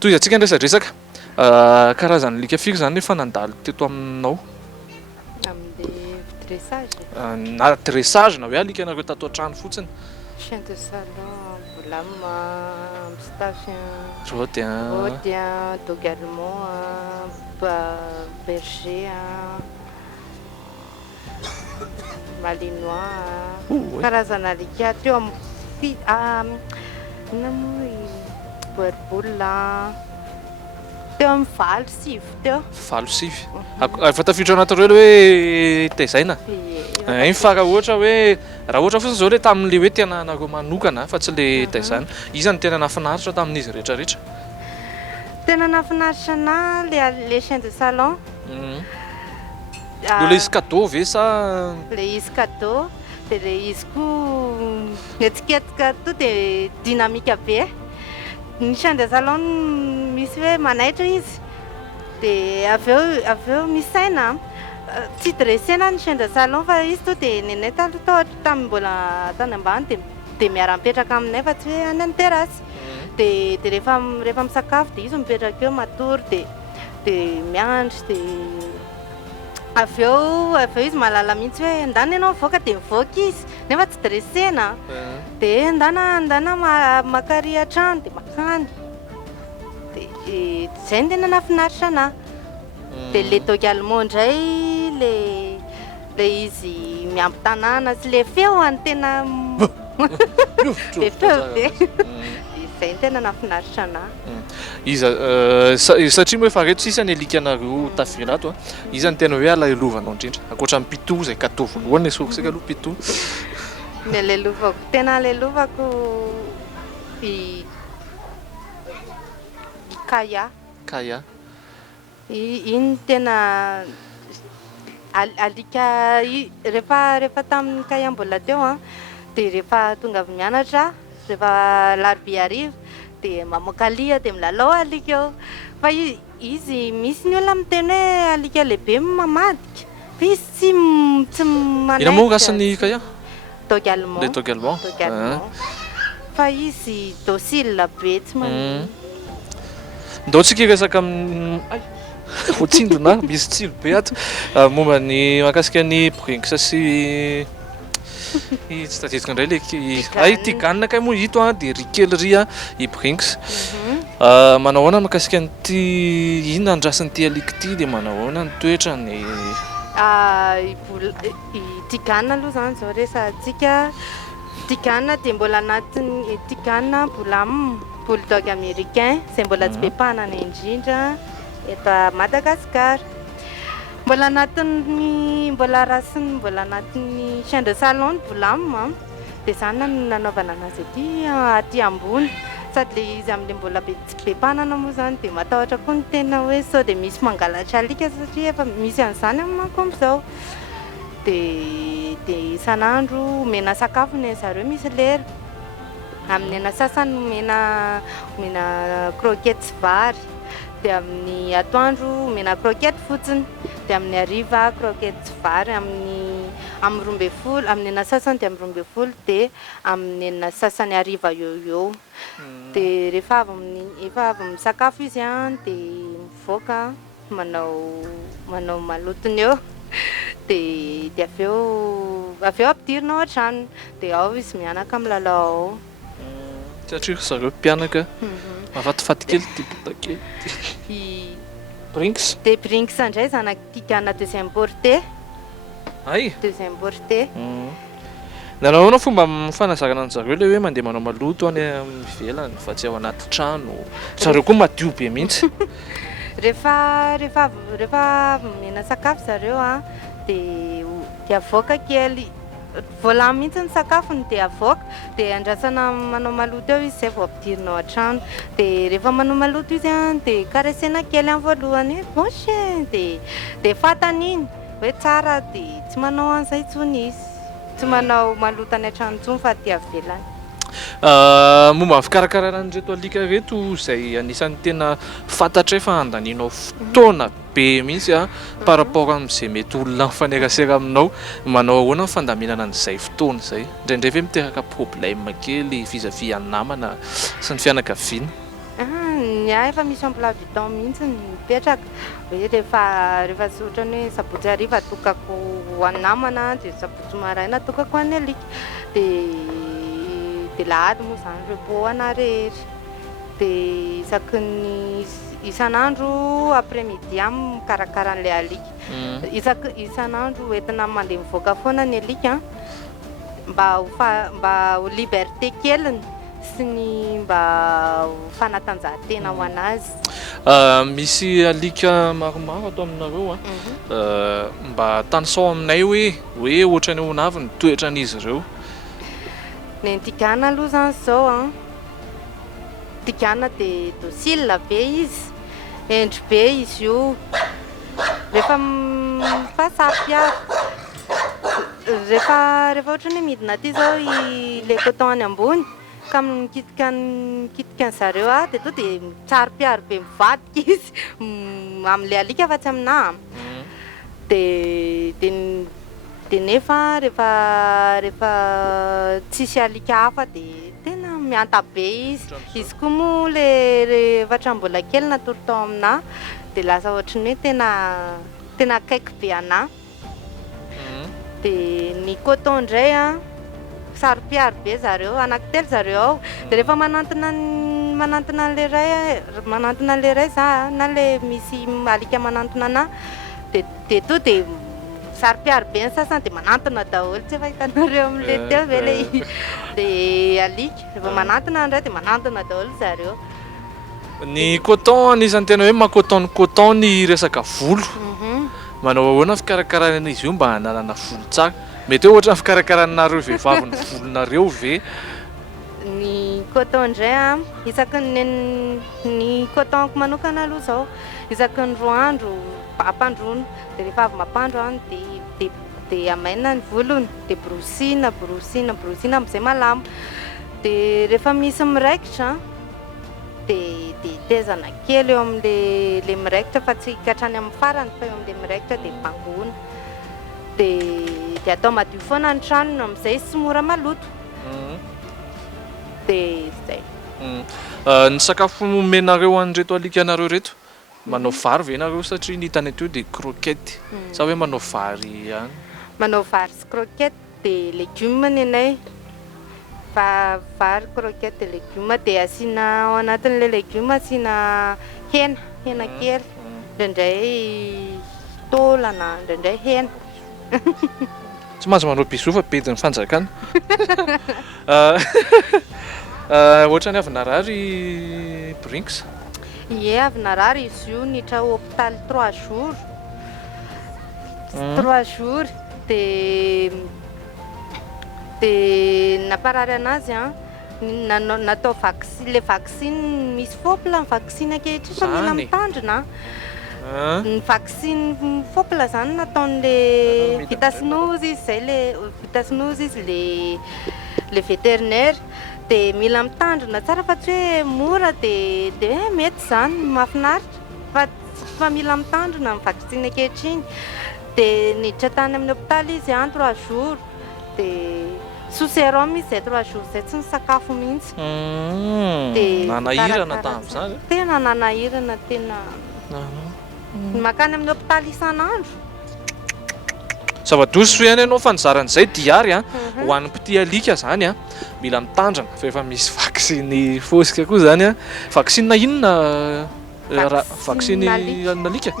toy antsika ndraisadresaka karazany alika firy zany efa nandalo teto aminao Amin'ny dressage. na dressage na hoe alika nareo tato an-trano fotsiny Chien de salon, lama, moustache, rôdy rôdy, dog allemand, berger, malinois, karazana alika teo amin'ny inona moa boerboula teo amin'ny valo sivy teo. valo sivy efa tafiditra anaty reo hoe taizaina iny fa raha ohatra hoe raha ohatra fotsiny zao le tamin'le hoe tena anareo manokana fa tsy le taizana iza ny tena nafinaritra tamin'izy rehetrarehetra tena nafinaritra anahy le chien de salon no le izy cadeau ve sa le izy cadeau dia le izy koa mihetsiketsika to dia dynamique be ny chien de salon misy hoe manaitra izy dia avy eo misaina tsy dressena ny chien de salon fa izy to dia nenay taloha tamin'ny mbola tany ambany dia miara-mipetraka aminay fa tsy hoe any amin'ny terasy dia rehefa misakafo dia izy mipetraka eo matory dia miandry dia avy eo izy mahalala mihitsy hoe andana ianao mivoaka dia mivoaka izy nefa tsy dressena dia andana makary an-trano dia makany dia izay no tena nafinaritra anahy dia le dog allemand indray le izy miamby tanàna sy le feoany tena be feo be izay no tena nafinaritra anahy iza satria moa efa reto sisa ny alikanareo tafirato iza ny tena hoe alailovanao indrindra ankoatra amin'ny pitou zay cadeau voalohany esokisika aloha pitou ny alelovako tena alelovako i kaya iny tena alika rehefa tamin'ny kaya mbola teo dia rehefa tonga avy mianatra rehefa larobia ariva dia mamoaka lia dia milalao alika eo fa izy misy ny olona miteny hoe alika lehibe mamadika fa izy tsy manaitra ina moa rasany kaya dog allemand le dog allemand fa izy docile be tsy ndao tsika resaka amin'ny voatsindrona misy tsilo be ato momba ny mahakasika ny brinks sy tsy tadidiko indray le TIGAN kay moa hito dia rikelery i brinks manao ahoana mahakasika nyty inona andrasan'ny ty alika ty dia manao ahoana ny toetra ny TIGAN aloha zany zao resantsika TIGAN dia mbola anatin'ny TIGAN bulldog américain izay mbola tsy be mpanana indrindra eto Madagasikara mbola anatin'ny mbola anatin'ny chien de salon boulame dia zany nanaovana anazy aty ambony sady le izy amin'le mbola tsy be mpanana moa zany dia matahotra koa ny tena hoe sao dia misy mangalatra alika satria efa misy an'izany amin'manko amin'izao dia isan'andro mena sakafo ny zareo misy lera amin'ny ena sasany mena croquette sy vary dia amin'ny atoandro mena croquette fotsiny dia amin'ny hariva croquette sy vary amin'ny roa ambin'ny folo amin'ny ena sasany dia amin'ny roa ambin'ny folo dia amin'ny ena sasany hariva eo dia rehefa avy misakafo izy dia mivoaka manao malotony eo dia avy eo ampidirina ao an-trano dia ao izy mianaka milalao ao satria zareo mpianaka mafatifaty kely ty bota kely brinks dia brinks indray zanaky TIGAN deuxième portée nanao ahoana fomba fanazarana an zareo le hoe mandeha manao maloto any ivelany fa tsy ao anaty trano zareo koa madio be mihitsy rehefa mena sakafo zareo dia avoaka kely voalany mihitsy ny sakafony dia avoaka dia andrasana manao maloto eo izy izay vao ampidirina ao an-trano dia rehefa manao maloto izy dia karesena kely amin'ny voalohany hoe bon chien dia fatany iny hoe tsara dia tsy manao an'izay intsony izy tsy manao maloto any an-trano intsony fa ty avelany momba ny fikarakarana an'ireto alika reto izay anisan'ny tena fantatra efa andaninao fotoana be mihitsy par rapport amin'izay mety olona mifanerasera aminao manao ahoana ny fandaminana an'izay fotoana izay indraindray ve miteraka problème kely vis-à-vis namana sy ny fianakaviana Efa misy emploi du temps mihitsy mipetraka hoe rehefa ohatrany hoe sabotsy hariva atokako ho an'ny namana dia sabotsy maraina atokako ho an'ny alika dia lahady moa zany repos ana rehetra dia isaky ny isan'andro après midi mikarakara an'ilay alika isan'andro entina mandeha mivoaka foana ny alika mba ho liberté keliny sy ny mba fanatanjahantena ho anazy. Misy alika maromaro atao aminareo mba tanisao aminay hoe ohatrany ho navy ny toetran'izy ireo. Ny TIGAN aloha zany zao TIGAN dia docile be izy, endry be izy io, rehefa safiaro rehefa ohatrany hoe midina aty zao ilay coton any ambony ka mikitika ny zareo dia to dia tsaro-piaro be mivadika izy amin'ilay alika fa tsy aminahy dia nefa rehefa tsisy alika hafa dia tena mianta be izy koa moa le vatra mbola kely natory tao aminahy dia lasa ohatrany hoe tena akaiky be anahy. Dia ny coton indray saro-piaro be zareo, anankitelo zareo ao dia rehefa manantona an'ilay ray za na le misy alika manantona anahy dia to dia saro-piaro be ny sasany dia manantona daholo, tsy efa hitanareo amin'ilay teo ve le dia alika rehefa manantona indray dia manantona daholo zareo. Ny coton anisan'ny tena hoe mahacoton ny resaka volo. Manao ahoana fikarakarana izy io mba hananana volo tsara? Mety hoe ohatra fikarakarannareo vehivavy ny volonareo ve? Ny coton indray isaky ny cotonko manokana aloha zao isaky ny 2 andro ampandroana dia rehefa avy mampandro dia amaina ny volony dia brosina amin'izay malama dia rehefa misy miraikitra dia tezana kely eo amin'ilay miraikitra fa tsy katrany amin'ny farany fa eo amin'ilay miraikitra dia bangona dia atao madio foana ny tranony amin'izay sy mora maloto dia zay. Ny sakafo menareo an'ireto alikanareo reto manao vary ve nareo satria ny hitany teo dia croquette sa hoe manao vary ihany? Manao vary sy croquette dia légume ny anay vary croquette dia légume dia asiana ao anatin'ilay légume asiana hena kely indraindray taolana indraindray hena. Tsy maintsy manao bisou fa bedin'ny fanjakana. Ohatrany avy narary Brinks? Ie, avy narary izy io niditra hôpitaly 3 jours. 3 jours dia naparary anazy natao le vaccine misy fopla ny vaccine ankehitriny fa mila mitandrina. Ny vaccine fopla zany nataon'le vitasinozy izy zay vitasinozy izy le vétérinaire dia mila mitandrina tsara fa tsy hoe mora dia mety zany mahafinaritra fa mila mitandrina ny vaccine ankehitriny dia niditra tany amin'ny hôpitaly izy 3 jours dia sous sérum izy zay 3 jours zay tsy nisakafo mihitsy. Nanahirana tamin'izany? Tena nanahirana tena. Makany amin'ny hôpitaly isan'andro. Zava-doso ihany ianao fanizaran'izay diary ho an'ny mpity alika zany mila mitandrina fa efa misy vaksiny fosika koa zany vaksine inona vaksiny alika?